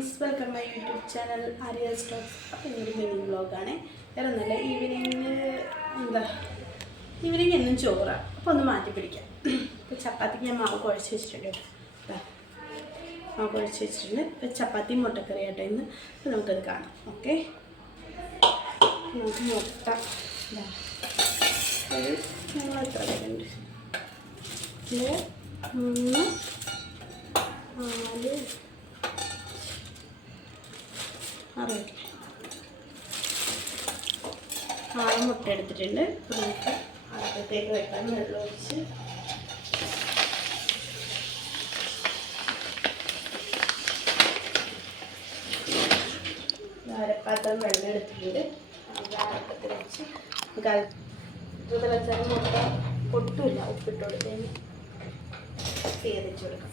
Guys welcome my YouTube channel Arya stocks അപ്പോൾ ഇതൊരു mini വ്ളോഗാണ് വേറെ ഒന്നുമില്ല ഈവനിങ് എന്താ ഈവനിങ് എന്നും ചോറാണ് അപ്പോൾ ഒന്ന് മാറ്റി പിടിക്കാം. ഇപ്പോൾ ചപ്പാത്തിക്ക് ഞാൻ മാവ് കുഴച്ച് വെച്ചിട്ടുണ്ട് കേട്ടോ. മാവ് കുഴച്ച് വെച്ചിട്ടുണ്ട്. ഇപ്പോൾ ചപ്പാത്തി മുട്ടക്കറി ആട്ടോ ഇന്ന്. അപ്പോൾ നമുക്കത് കാണാം. ഓക്കെ? നമുക്ക് മുട്ട. ഞങ്ങൾ എത്ര പേരുണ്ട് മൂന്ന് നാല് അറിയില്ല ആറ് മുട്ട എടുത്തിട്ടുണ്ട് നമുക്ക് അകത്തേക്ക് വെക്കാൻ വെള്ളം ഒഴിച്ച്. അരപ്പാത്രം വെള്ളം എടുത്തിട്ടുണ്ട്. അരപ്പത്തിൽ വെച്ച് നമുക്ക് അല്പത്തിൽ വെച്ചാൽ മുട്ട പൊട്ടില്ല ഉപ്പിട്ട് കൊടുത്തതിന് ചെയ്തിട്ട് കൊടുക്കാം.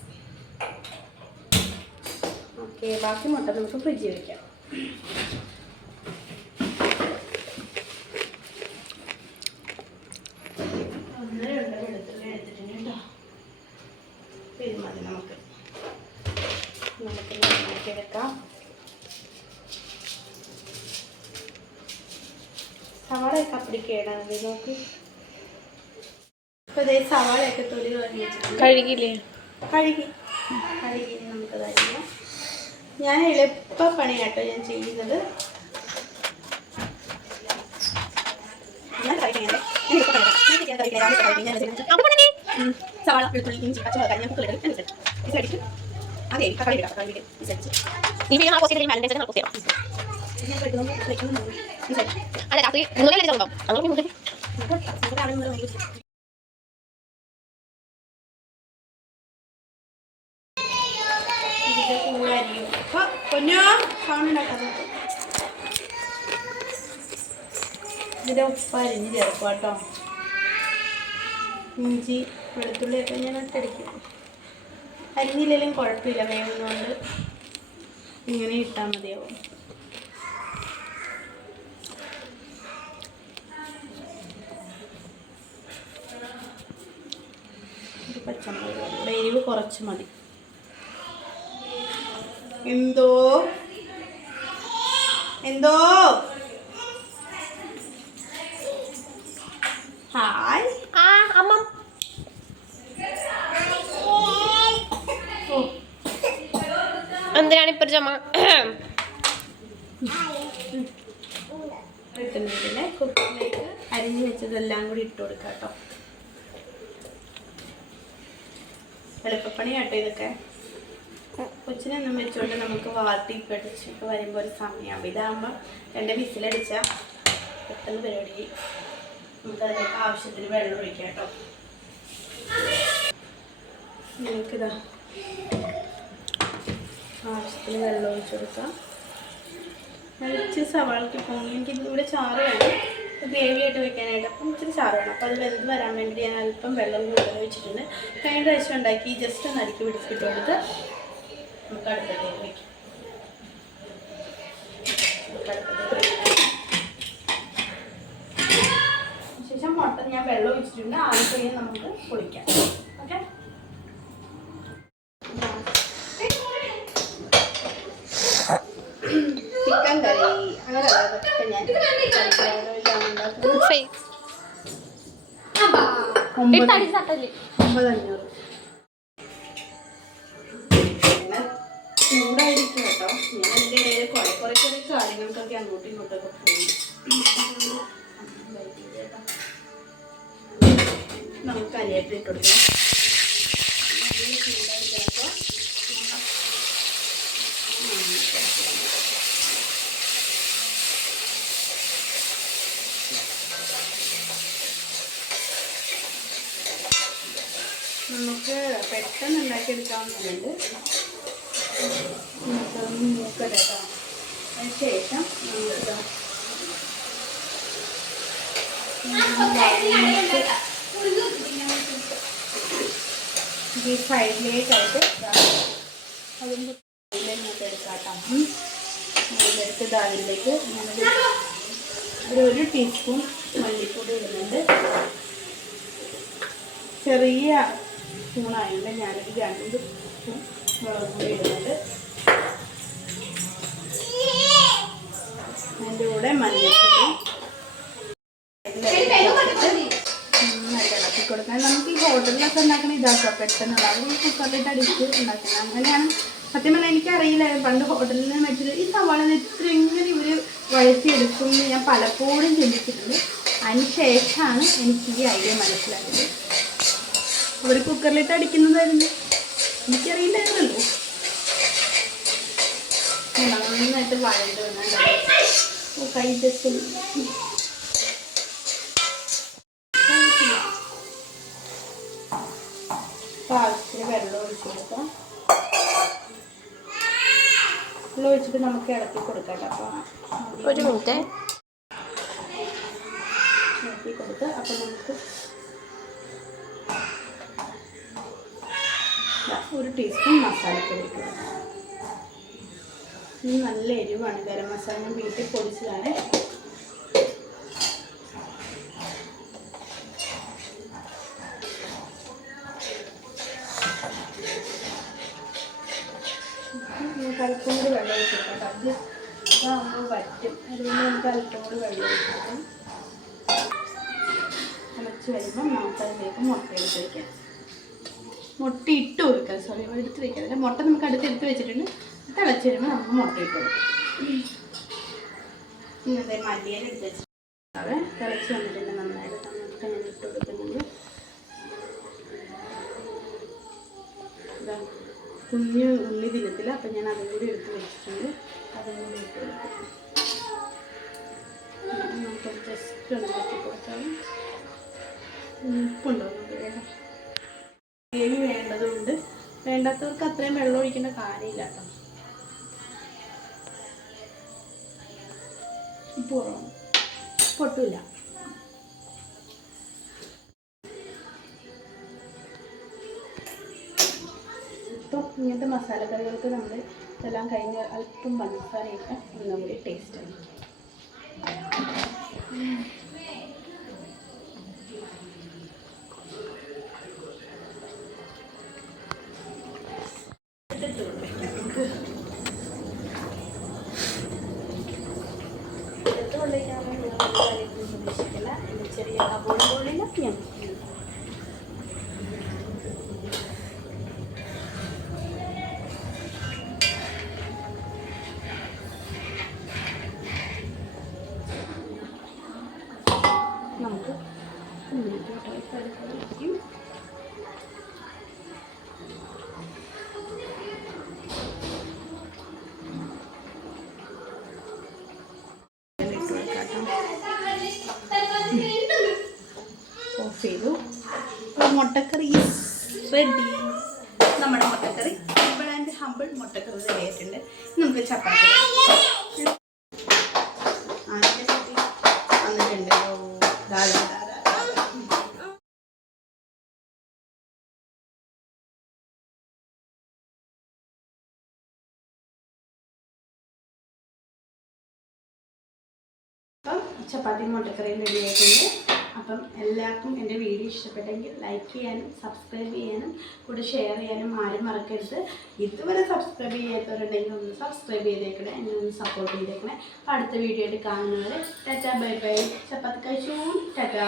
ഓക്കെ ബാക്കി മുട്ട നമുക്ക് ഫ്രിഡ്ജിൽ വെക്കാം. വെക്കാം സവാളയൊക്കെ അപ്പടി കേടാണല്ലേ നോക്ക് ഇപ്പൊ ഇതേ സവാളയൊക്കെ തൊലി കളഞ്ഞ് കഴുകില്ലേ കഴുകി കഴുകി നമുക്ക് അരിയാം ഞാൻ എളുപ്പ പണിയാട്ടോ ഞാൻ ചെയ്യുന്നത്. സവാള വെളുത്തുള്ളി ഇഞ്ചി പച്ചമുളക് ഞാൻ കുക്കറിൽ അനുസരിച്ച് വിസടിച്ച് അതെ തക്കാളി ഇടാം തക്കാളി വിസടിച്ച് നീ വീഡിയോ പോസ്റ്റ് ചെയ്ത് മാലന്റെ പോസ്റ്റ് ചെയ്യാം. അതെ അല്ല രാത്രി വരെ ഉണ്ടാവും അങ്ങനെ മുതൽ പൊന്നോ? സൗണ്ട് ഉണ്ടാക്കാം ഇതിന്റെ ഉപ്പ് അരിഞ്ഞ് ചേർക്കും കേട്ടോ. ഞാൻ ഇട്ടടിക്കും അരിഞ്ഞില്ലെങ്കിലും കുഴപ്പമില്ല വേവുന്നതുകൊണ്ട് ഇങ്ങനെ ഇട്ടാൽ മതിയാവും. പച്ചമുളക് എരിവ് കുറച്ച് മതി. എന്തോ? എന്തോ? ഹായ്. ആ അമ്മ. എന്തിനാണ് ഇപ്പൊ ചമ്മ കിട്ടുന്നതിലെ അരിഞ്ഞു വെച്ചതെല്ലാം കൂടി ഇട്ട് കൊടുക്കാം കേട്ടോ. എളുപ്പപ്പണി കേട്ടോ ഇതൊക്കെ. കൊച്ചിനൊന്നും വെച്ചുകൊണ്ട് നമുക്ക് വാട്ടി പഠിച്ചൊക്കെ വരുമ്പോൾ ഒരു സമയമാകും ഇതാകുമ്പോൾ രണ്ട് വിസിലടിച്ച പെട്ടെന്ന് പരിപാടി നമുക്ക് അതിലേക്ക് ആവശ്യത്തിന് വെള്ളം ഒഴിക്കാം കേട്ടോ. നമുക്കിതാ ആവശ്യത്തിന് വെള്ളം ഒഴിച്ചു കൊടുക്കാം. ഇച്ചിരി സവാളക്ക് പോകുന്നു എനിക്ക് ഇവിടെ ചാറ് വേണം. ഗ്രേവി ആയിട്ട് വെക്കാനായിട്ട് അപ്പം ഇച്ചിരി ചാറ് വേണം. അപ്പോൾ അത് വെന്ത് വരാൻ വേണ്ടി ഞാൻ അല്പം വെള്ളം കൂടുതൽ ഒഴിച്ചിട്ടുണ്ട്. കഴിഞ്ഞ പ്രാവശ്യം ഉണ്ടാക്കി. ജസ്റ്റ് ഒന്ന് അടുക്കി പിടിച്ചിട്ട് കൊടുത്ത് നമുക്ക് അടുപ്പത്തേക്ക്. ശേഷം മുട്ട ഞാൻ വെള്ളം ഒഴിച്ചിട്ടുണ്ട്. ആദ്യം നമുക്ക് പൊളിക്കാം ഓക്കെ? ചിക്കൻ കറി. അങ്ങനെ ഞാൻ ഒമ്പത് അഞ്ഞൂറ്. ചൂടായിരിക്കും കേട്ടോ. ഞാൻ എന്റെ ഇടയിൽ കുറെ കുറെ കുറെ കാര്യങ്ങൾക്കൊക്കെ അങ്ങോട്ടും ഇങ്ങോട്ടൊക്കെ പോയി. നമുക്ക് കൊടുക്കാം. നമുക്ക് പെട്ടെന്ന് ഉണ്ടാക്കിയെടുക്കാവുന്നതുണ്ട്. നമുക്കൊന്ന് മൂക്കട്ടെ കേട്ടോ അതിന് ശേഷം നമുക്ക് ഈ സൈഡിലേക്കായിട്ട് അതിന്റെ ഇങ്ങോട്ട് എടുക്കാട്ടോ ഇതെടുത്ത് അതിലേക്ക് ഒരു ഒരു ടീസ്പൂൺ മല്ലിപ്പൊടി ഇടുന്നുണ്ട് ചെറിയ സ്പൂണായതുകൊണ്ട് ഞാനൊരു രണ്ട് സ്പൂൺ മുളക് പൊടി ഇടുന്നുണ്ട് പെട്ടെന്നുള്ള അത് കുക്കറിലിട്ട് അടിച്ച് ഉണ്ടാക്കുന്നത് അങ്ങനെയാണ്. സത്യം പറഞ്ഞാൽ എനിക്കറിയില്ലായിരുന്നു പണ്ട് ഹോട്ടലിൽ നിന്ന് വെച്ചിട്ട് ഈ സവാള ഇത്ര എങ്ങനെ ഇവർ വഴറ്റിയെടുക്കും എന്ന് ഞാൻ പലപ്പോഴും ചിന്തിച്ചിട്ടുണ്ട്. അതിന് ശേഷമാണ് എനിക്ക് ഈ ഐഡിയ മനസ്സിലായത്. അവർ കുക്കറിലിട്ട് അടിക്കുന്നതായിരുന്നു. എനിക്കറിയില്ലായിരുന്നല്ലോ നന്നായിട്ട് വഴണ്ട് വന്നിട്ടുണ്ടാവും കൈ ജസ്റ്റ് വെള്ളം ഒഴിച്ചിട്ട് നമുക്ക് ഇളക്കി കൊടുക്കാം കേട്ടോ. അപ്പോൾ ഒരു മിനിറ്റ്. ഇളക്കി കൊടുത്ത് അപ്പോൾ നമുക്ക് ഒരു ടീസ്പൂൺ മസാല ഇട്ട് നല്ല എരിവാണ്. ഗരം മസാല വീട്ടിൽ പൊടിച്ചതാണ്. ഒഴിച്ചിട്ട് അത് ഇതാകുമ്പോൾ പറ്റും അതുകൊണ്ട് നമുക്ക് അല്പം വെള്ളം ഒഴിച്ചിട്ട് തിളച്ച് വരുമ്പോൾ നമുക്ക് അതിലേക്ക് മുട്ട എടുത്ത് വയ്ക്കാം മുട്ട ഇട്ട് കൊടുക്കാം. സോറി എടുത്ത് വയ്ക്കാം മുട്ട നമുക്ക് അടുത്ത് എടുത്ത് വെച്ചിട്ടുണ്ട്. തിളച്ച് വരുമ്പോൾ നമുക്ക് മുട്ട ഇട്ട് കൊടുക്കാം. ഇന്നത്തെ മല്ലിയിലെടുത്ത് വെച്ചിട്ടുണ്ടാവേ തിളച്ച് വന്നിട്ടുണ്ട് നന്നായിട്ട് മുട്ട ഞാൻ ഇട്ട് കൊടുക്കുന്നുണ്ട് ഇതാ കുഞ്ഞ് ഉണ്ണി തിന്നത്തില്ല. അപ്പം ഞാൻ അതും കൂടി എടുത്ത് വെച്ചിട്ടുണ്ട്. അതും കൂടി ഇട്ട് കൊടുക്കും ജസ്റ്റ് ഒന്ന് വെച്ച് കൊടുത്താൽ ഉപ്പുണ്ടോ നമുക്ക് വേണം ഗ്രേവി വേണ്ടതുകൊണ്ട് വേണ്ടാത്തവർക്ക് അത്രയും വെള്ളം ഒഴിക്കേണ്ട കാര്യമില്ല കേട്ടോ. ഉപ്പ് കുറവാണ്. പൊട്ടില്ല ഇപ്പം ഇങ്ങനത്തെ മസാലക്കറികൾക്ക് നമ്മൾ ഇതെല്ലാം കഴിഞ്ഞ് അല്പം പഞ്ചസാരയിട്ട് ഒന്നും കൂടി ടേസ്റ്റ് ആണ് ചെറിയ കബോർഡുകളിൽ ഓഫ് ചെയ്തു. മുട്ടക്കറി. റെഡി ചപ്പാത്തി മുട്ടക്കറിയും റെഡി ആയിട്ടുണ്ട്. അപ്പം എല്ലാവർക്കും എന്റെ വീഡിയോ ഇഷ്ടപ്പെട്ടെങ്കിൽ ലൈക്ക് ചെയ്യാനും സബ്സ്ക്രൈബ് ചെയ്യാനും കൂടെ ഷെയർ ചെയ്യാനും ആരും മറക്കരുത്. ഇതുവരെ സബ്സ്ക്രൈബ് ചെയ്യാത്തവരുണ്ടെങ്കിൽ ഒന്ന് സബ്സ്ക്രൈബ് ചെയ്തേക്കണേ എന്നെ ഒന്ന് സപ്പോർട്ട് ചെയ്തേക്കണേ. അപ്പം അടുത്ത വീഡിയോ ആയിട്ട് കാണുന്നവരെ ടാറ്റാ ബൈ ബൈ. ചപ്പാത്തി കഴിച്ചു? ടാറ്റാ.